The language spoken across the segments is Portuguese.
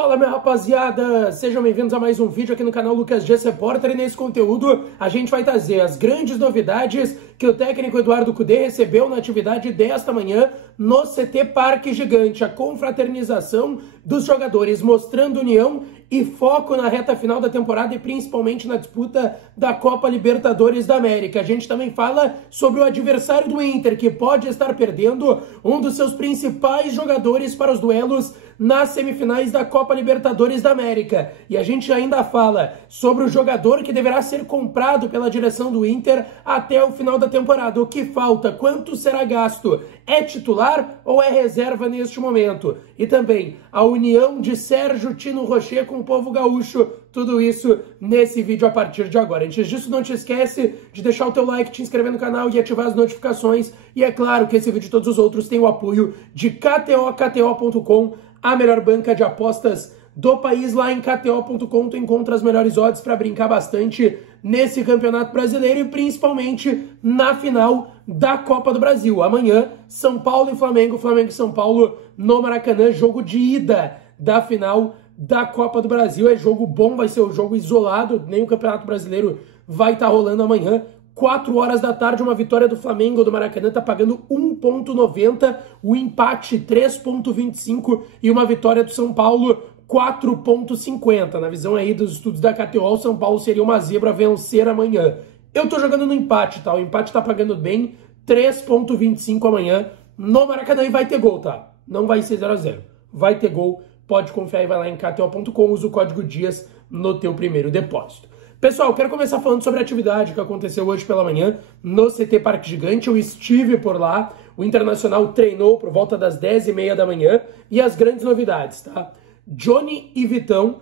Fala, minha rapaziada! Sejam bem-vindos a mais um vídeo aqui no canal Lucas Dias Repórter, e nesse conteúdo a gente vai trazer as grandes novidades que o técnico Eduardo Cudê recebeu na atividade desta manhã no CT Parque Gigante, a confraternização dos jogadores, mostrando união e foco na reta final da temporada e principalmente na disputa da Copa Libertadores da América. A gente também fala sobre o adversário do Inter, que pode estar perdendo um dos seus principais jogadores para os duelos nas semifinais da Copa Libertadores da América. E a gente ainda fala sobre o jogador que deverá ser comprado pela direção do Inter até o final da temporada. O que falta? Quanto será gasto? É titular ou é reserva neste momento? E também a união de Sérgio Tino Rocher com o povo gaúcho. Tudo isso nesse vídeo a partir de agora. Antes disso, não te esquece de deixar o teu like, te inscrever no canal e ativar as notificações. E é claro que esse vídeo e todos os outros têm o apoio de KTO.com, a melhor banca de apostas do país. Lá em KTO.com tu encontra as melhores odds para brincar bastante nesse Campeonato Brasileiro e principalmente na final da Copa do Brasil. Amanhã, São Paulo e Flamengo, Flamengo e São Paulo no Maracanã, jogo de ida da final da Copa do Brasil. É jogo bom, vai ser um jogo isolado, nem o Campeonato Brasileiro vai estar rolando amanhã. 4 horas da tarde, uma vitória do Flamengo do Maracanã tá pagando 1,90, o empate 3,25 e uma vitória do São Paulo 4,50. Na visão aí dos estudos da KTO, o São Paulo seria uma zebra vencer amanhã. Eu tô jogando no empate, tá? O empate tá pagando bem, 3,25 amanhã no Maracanã, e vai ter gol, tá? Não vai ser 0 a 0. Vai ter gol, pode confiar e vai lá em KTO.com, usa o código DIAS no teu primeiro depósito. Pessoal, quero começar falando sobre a atividade que aconteceu hoje pela manhã no CT Parque Gigante. Eu estive por lá, o Internacional treinou por volta das 10h30 da manhã e as grandes novidades, tá? Johnny e Vitão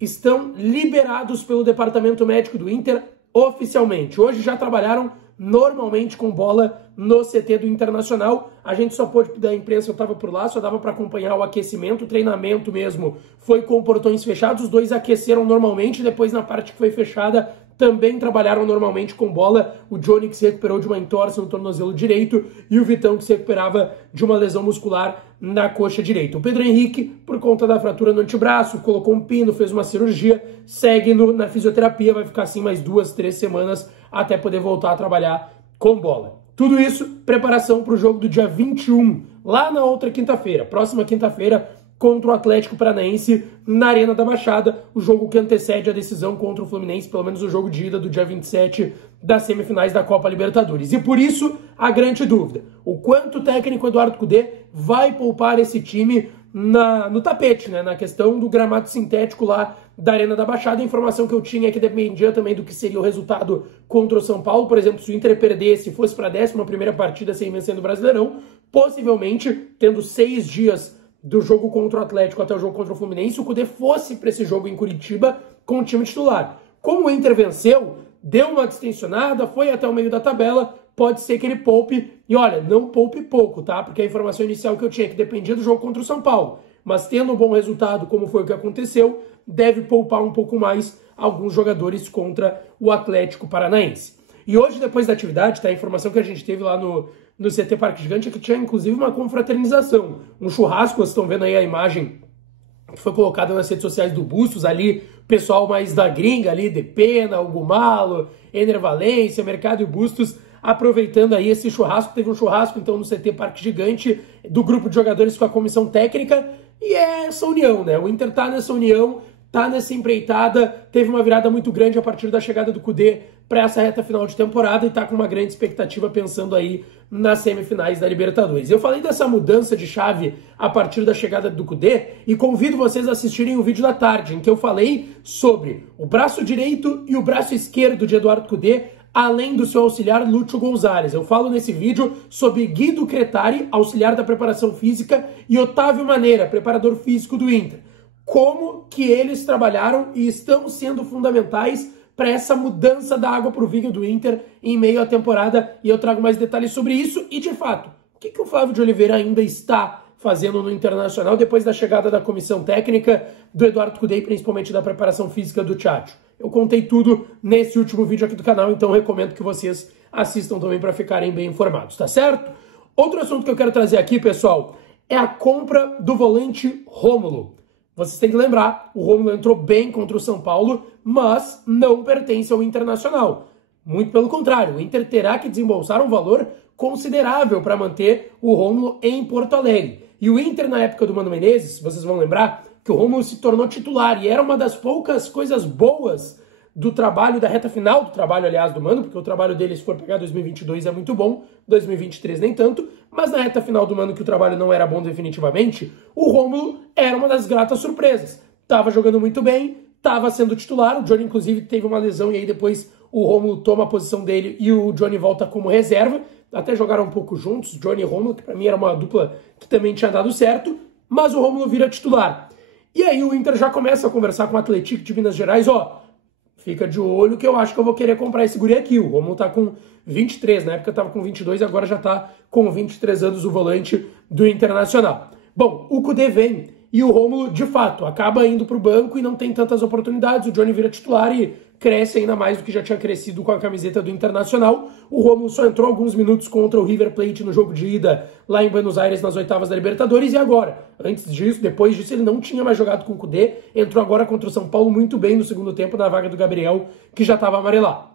estão liberados pelo departamento médico do Inter oficialmente. Hoje já trabalharam normalmente com bola no CT do Internacional. A gente só pôde, da imprensa, eu estava por lá, só dava para acompanhar o aquecimento, o treinamento mesmo foi com portões fechados. Os dois aqueceram normalmente, depois na parte que foi fechada também trabalharam normalmente com bola. O Johnny, que se recuperou de uma entorse no tornozelo direito, e o Vitão, que se recuperava de uma lesão muscular na coxa direita. O Pedro Henrique, por conta da fratura no antebraço, colocou um pino, fez uma cirurgia, segue na fisioterapia, vai ficar assim mais 2, 3 semanas até poder voltar a trabalhar com bola. Tudo isso, preparação para o jogo do dia 21, lá na outra quinta-feira, próxima quinta-feira, contra o Atlético Paranaense na Arena da Baixada, o jogo que antecede a decisão contra o Fluminense, pelo menos o jogo de ida do dia 27 das semifinais da Copa Libertadores. E por isso, a grande dúvida, o quanto o técnico Eduardo Cudê vai poupar esse time no tapete, né? Na questão do gramado sintético lá da Arena da Baixada. A informação que eu tinha é que dependia também do que seria o resultado contra o São Paulo. Por exemplo, se o Inter perdesse, fosse para a 11ª partida sem vencer no Brasileirão, possivelmente, tendo 6 dias do jogo contra o Atlético até o jogo contra o Fluminense, o Cudê fosse para esse jogo em Curitiba com o time titular. Como o Inter venceu, deu uma distensionada, foi até o meio da tabela, pode ser que ele poupe, e olha, não poupe pouco, tá? Porque a informação inicial que eu tinha é que dependia do jogo contra o São Paulo, mas tendo um bom resultado, como foi o que aconteceu, deve poupar um pouco mais alguns jogadores contra o Atlético Paranaense. E hoje, depois da atividade, tá? A informação que a gente teve lá no CT Parque Gigante é que tinha, inclusive, uma confraternização. Um churrasco, vocês estão vendo aí a imagem que foi colocada nas redes sociais do Bustos, ali, pessoal mais da gringa ali, de Pena, Algumalo, Ener Valência, Mercado e Bustos, aproveitando aí esse churrasco. Teve um churrasco, então, no CT Parque Gigante, do grupo de jogadores com a comissão técnica, e é essa união, né? O Inter tá nessa união, tá nessa empreitada, teve uma virada muito grande a partir da chegada do Cudê para essa reta final de temporada e tá com uma grande expectativa pensando aí nas semifinais da Libertadores. Eu falei dessa mudança de chave a partir da chegada do Cudê e convido vocês a assistirem o vídeo da tarde, em que eu falei sobre o braço direito e o braço esquerdo de Eduardo Cudê, além do seu auxiliar Lúcio Gonzalez. Eu falo nesse vídeo sobre Guido Cretari, auxiliar da preparação física, e Otávio Maneira, preparador físico do Inter. Como que eles trabalharam e estão sendo fundamentais para essa mudança da água para o vinho do Inter em meio à temporada, e eu trago mais detalhes sobre isso. E, de fato, o que o Flávio de Oliveira ainda está fazendo no Internacional depois da chegada da comissão técnica do Eduardo Cudê e principalmente da preparação física do Tchatcho. Eu contei tudo nesse último vídeo aqui do canal, então recomendo que vocês assistam também para ficarem bem informados, tá certo? Outro assunto que eu quero trazer aqui, pessoal, é a compra do volante Rômulo. Vocês têm que lembrar, o Rômulo entrou bem contra o São Paulo, mas não pertence ao Internacional. Muito pelo contrário, o Inter terá que desembolsar um valor considerável para manter o Rômulo em Porto Alegre. E o Inter, na época do Mano Menezes, vocês vão lembrar que o Rômulo se tornou titular, e era uma das poucas coisas boas do trabalho, da reta final do trabalho, aliás, do Mano, porque o trabalho dele, se for pegar 2022, é muito bom, 2023 nem tanto, mas na reta final do Mano, que o trabalho não era bom definitivamente, o Rômulo era uma das gratas surpresas. Tava jogando muito bem, tava sendo titular, o Johnny, inclusive, teve uma lesão, e aí depois o Rômulo toma a posição dele e o Johnny volta como reserva. Até jogaram um pouco juntos, Johnny e Rômulo, que pra mim era uma dupla que também tinha dado certo, mas o Rômulo vira titular. E aí o Inter já começa a conversar com o Atlético de Minas Gerais, ó, fica de olho que eu acho que eu vou querer comprar esse guri aqui. O Rômulo tá com 23, na época tava com 22, agora já tá com 23 anos o volante do Internacional. Bom, o Kudê vem e o Rômulo, de fato, acaba indo pro banco e não tem tantas oportunidades. O Johnny vira titular e cresce ainda mais do que já tinha crescido com a camiseta do Internacional. O Rômulo só entrou alguns minutos contra o River Plate no jogo de ida lá em Buenos Aires nas oitavas da Libertadores. E agora? Antes disso, depois disso, ele não tinha mais jogado com o Kudê. Entrou agora contra o São Paulo muito bem no segundo tempo na vaga do Gabriel, que já estava amarelado.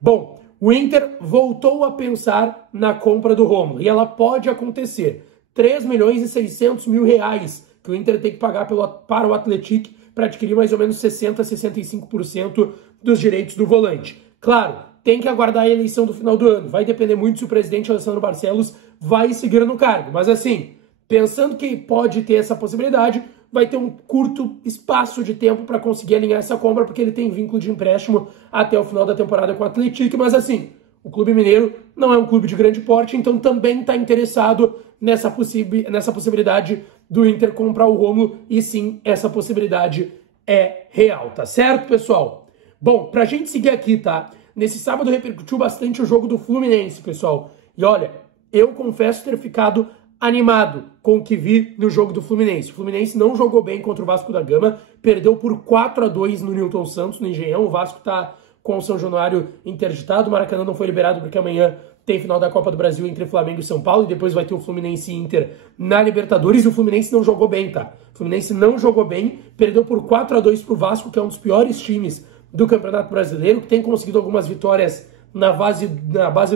Bom, o Inter voltou a pensar na compra do Rômulo. E ela pode acontecer. 3.600.000 reais que o Inter tem que pagar para o Atlético para adquirir mais ou menos 60% a 65% dos direitos do volante. Claro, tem que aguardar a eleição do final do ano. Vai depender muito se o presidente Alessandro Barcelos vai seguir no cargo. Mas assim, pensando que pode ter essa possibilidade, vai ter um curto espaço de tempo para conseguir alinhar essa compra, porque ele tem vínculo de empréstimo até o final da temporada com o Atlético. Mas assim, o Clube Mineiro não é um clube de grande porte, então também está interessado nessa possibilidade do Inter comprar o Rômulo, e sim, essa possibilidade é real, tá certo, pessoal? Bom, pra gente seguir aqui, tá? Nesse sábado repercutiu bastante o jogo do Fluminense, pessoal. E olha, eu confesso ter ficado animado com o que vi no jogo do Fluminense. O Fluminense não jogou bem contra o Vasco da Gama, perdeu por 4-2 no Newton Santos, no Engenhão. O Vasco tá com o São Januário interditado, o Maracanã não foi liberado porque amanhã tem final da Copa do Brasil entre Flamengo e São Paulo, e depois vai ter o Fluminense e Inter na Libertadores, e o Fluminense não jogou bem, tá? O Fluminense não jogou bem, perdeu por 4-2 pro Vasco, que é um dos piores times do Campeonato Brasileiro, que tem conseguido algumas vitórias na base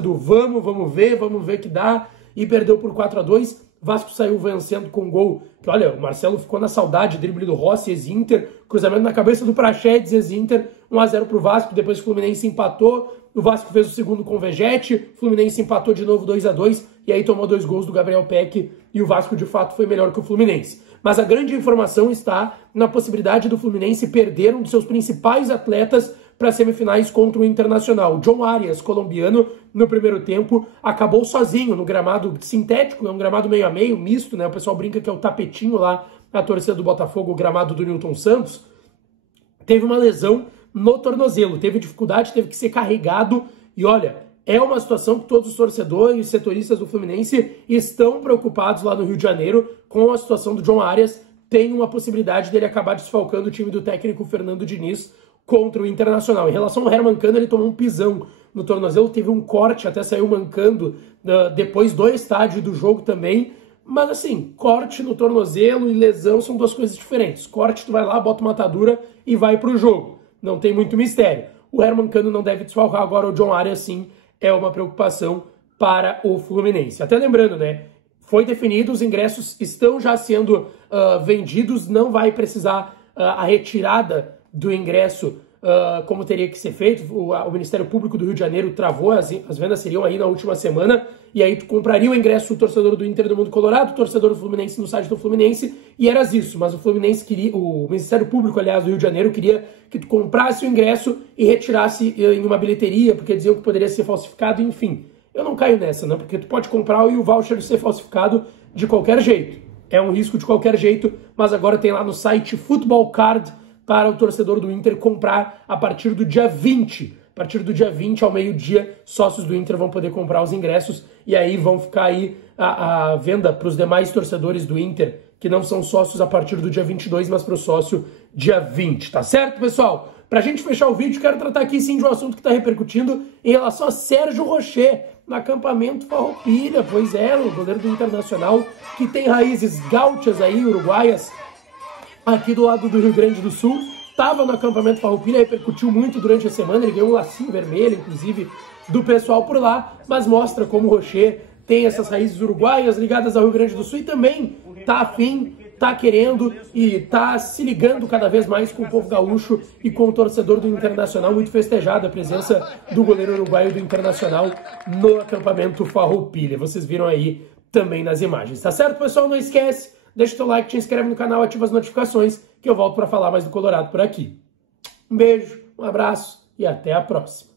do vamos ver que dá, e perdeu por 4-2. Vasco saiu vencendo com um gol, que olha, o Marcelo ficou na saudade, drible do Rossi, ex-Inter, cruzamento na cabeça do Praxedes, ex-Inter, 1-0 pro Vasco, depois o Fluminense empatou, o Vasco fez o segundo com o Vegete, o Fluminense empatou de novo 2-2, e aí tomou 2 gols do Gabriel Peck, e o Vasco de fato foi melhor que o Fluminense. Mas a grande informação está na possibilidade do Fluminense perder um de seus principais atletas para semifinais contra o Internacional. O John Arias, colombiano, no primeiro tempo, acabou sozinho no gramado sintético, é um gramado meio a meio, misto, né? O pessoal brinca que é o tapetinho lá, a torcida do Botafogo, o gramado do Newton Santos. Teve uma lesão no tornozelo, teve dificuldade, teve que ser carregado, e olha, é uma situação que todos os torcedores e setoristas do Fluminense estão preocupados lá no Rio de Janeiro com a situação do John Arias. Tem uma possibilidade dele acabar desfalcando o time do técnico Fernando Diniz contra o Internacional. Em relação ao Herman Cano, ele tomou um pisão no tornozelo, teve um corte, até saiu mancando depois do estádio do jogo também. Mas assim, corte no tornozelo e lesão são duas coisas diferentes. Corte, tu vai lá, bota uma atadura e vai pro jogo. Não tem muito mistério. O Herman Cano não deve desfalcar, agora o John Arias sim é uma preocupação para o Fluminense. Até lembrando, né? Foi definido, os ingressos estão já sendo vendidos, não vai precisar a retirada do ingresso como teria que ser feito. O Ministério Público do Rio de Janeiro travou, as vendas seriam aí na última semana, e aí tu compraria o ingresso, o torcedor do Inter do Mundo Colorado, o torcedor do Fluminense no site do Fluminense, e era isso. Mas o Fluminense queria, o Ministério Público, aliás, do Rio de Janeiro, queria que tu comprasse o ingresso e retirasse em uma bilheteria, porque diziam que poderia ser falsificado, enfim. Eu não caio nessa, né? Porque tu pode comprar e o voucher ser falsificado de qualquer jeito. É um risco de qualquer jeito, mas agora tem lá no site Football Card para o torcedor do Inter comprar a partir do dia 20. A partir do dia 20 ao meio-dia, sócios do Inter vão poder comprar os ingressos, e aí vão ficar aí a venda para os demais torcedores do Inter, que não são sócios a partir do dia 22, mas para o sócio dia 20, tá certo, pessoal? Pra gente fechar o vídeo, quero tratar aqui sim de um assunto que está repercutindo em relação a Sérgio Rocher, no acampamento Farroupilha. Pois é, o goleiro do Internacional, que tem raízes gaúchas aí, uruguaias, aqui do lado do Rio Grande do Sul. Estava no acampamento Farroupilha, repercutiu muito durante a semana, ele ganhou um lacinho vermelho, inclusive, do pessoal por lá, mas mostra como o Rocher tem essas raízes uruguaias ligadas ao Rio Grande do Sul e também tá afim, tá querendo e tá se ligando cada vez mais com o povo gaúcho e com o torcedor do Internacional. Muito festejada a presença do goleiro uruguaio do Internacional no acampamento Farroupilha. Vocês viram aí também nas imagens, tá certo, pessoal? Não esquece, deixa o teu like, te inscreve no canal, ativa as notificações, que eu volto para falar mais do Colorado por aqui. Um beijo, um abraço e até a próxima.